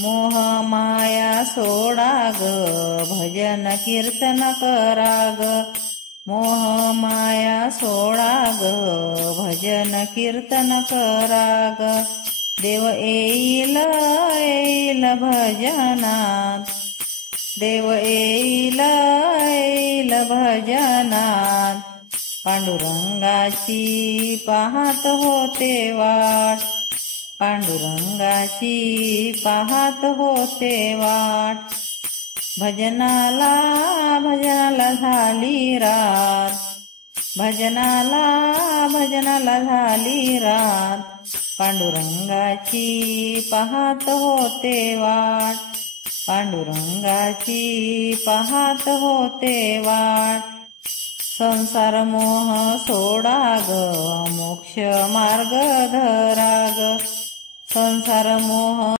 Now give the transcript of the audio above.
मोह माया सोडा ग, भजन कीर्तन करा ग. मोह माया सोडा ग, भजन कीर्तन करा ग. देव येईल येईल भजनात, देव येईल येईल भजनात. पांडुरंगाची पाहत होते वाट, पांडुरंगाची पाहत होते वाट. भजनाला भजनाला झाली रात, भजनाला भजनाला झाली रात. पांडुरंगाची पाहत होते वाट, पांडुरंगाची पाहत होते वाट. संसार मोह सोडा ग, मोक्ष मार्ग धरा ग. संसार मोह